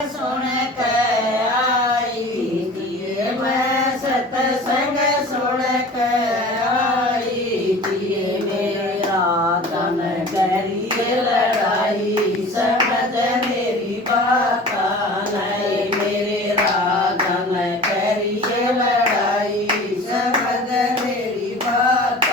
सुन के आई जिए मैं सतसंग सुन के आई जिए मेरा तन करिए लड़ाई समझ मेरी बात नहीं मेरे राधन करिए लड़ाई समझ मेरी बात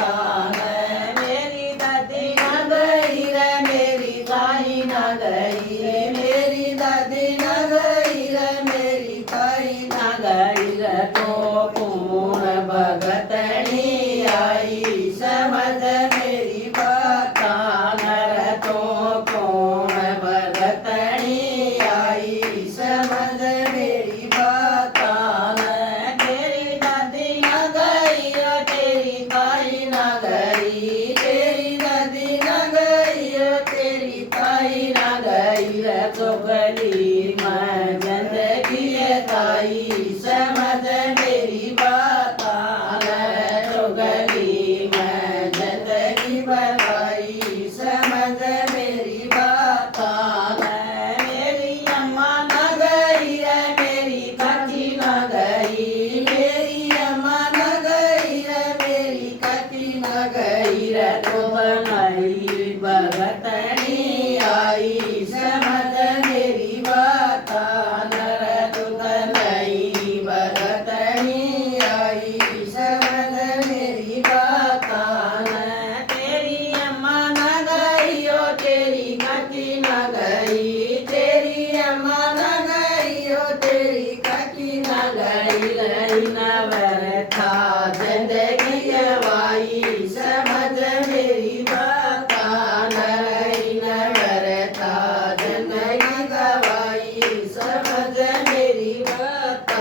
नहीं मेरी दादी न गई रे मेरी ताई न गई रे मेरी दादी न गई रे मेरी ताई न गई रे तो कौन भगतनी आई समझ मेरी बात नर तो कौन भगतनी आई समझ मेरी बात तेरी दादी न गई रे तेरी ताई न गई तेरी दादी न गई रे तेरी ताई न गई रे चुगली मैं जिंदगी ताई समझ मेरी बात चुगली मैं जिंदगी बताई समझ मेरी बात मेरी अम्मा न गई रे मेरी काकी न गई मेरी अम्मा न गई रे मेरी काकी न गई रे तो नहीं भगतनी आई समझ मेरी बात नर तुद नहीं भगतनी आई समझ मेरी बात तेरी अम्मा न गई ओ तेरी काकी न गई तेरी अम्मा न गई ओ तेरी काकी न गई रही न था जिंदगी गवाई समझ मेरी बात नहीं न था जिंदगी गवाई समझ मेरी बात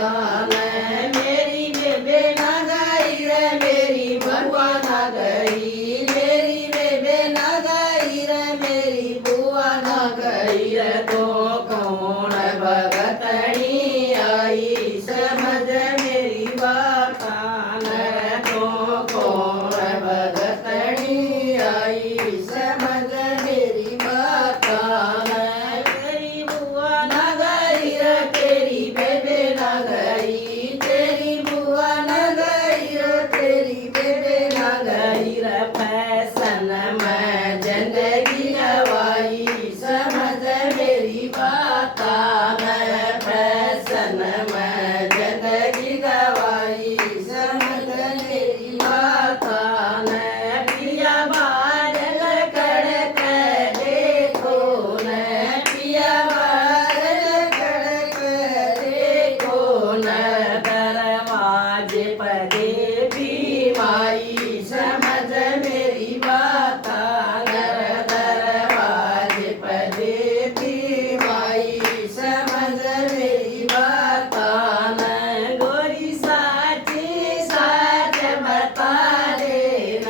मेरी बेबे न गई रे मेरी बुआ न गई मेरी बेबे न गई रे मेरी बुआ न गई रे तो कौन भगतनी आई समझ मेरी बात नर तो कौन भगतनी आई समझ मेरी बात तेरी बुआ न गई रे तेरी बेबे न गई तेरी बुआ न गई रे तेरी बेबे न गई रे फैशन में जिंदगी गवाई समझ मेरी बात मैं फैशन में जिंदगी गवाई समझ मेरी बात पिया बादल कड़क देखो न पिया बादल कड़क देखो न दरवाजे पर भी माई समझ मेरी बात दरवाजे पर भी माई समझ मेरी बात गोरी साची साच बता दे न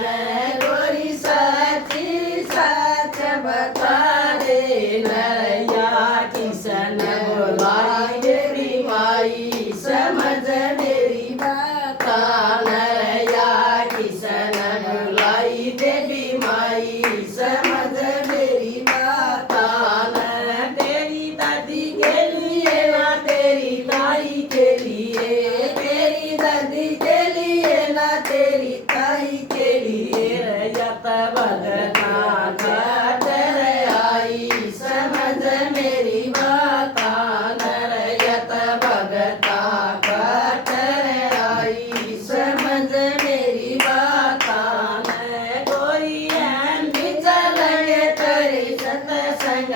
गोरी साची साच बता दे नया किसन बोलाई मेरी माई समझ मेरी बात नया किसन बोलाई देवी माई समझ मेरी बात तेरी दादी के लिए ना तेरी ताई के लिए तेरी दादी के लिए ना तेरी ताई के लिए यत भगता खातर आई समझ मेरी बात नर यत भगता खातर आई समझ मेरी बात गोरी चल तेरी सतसंग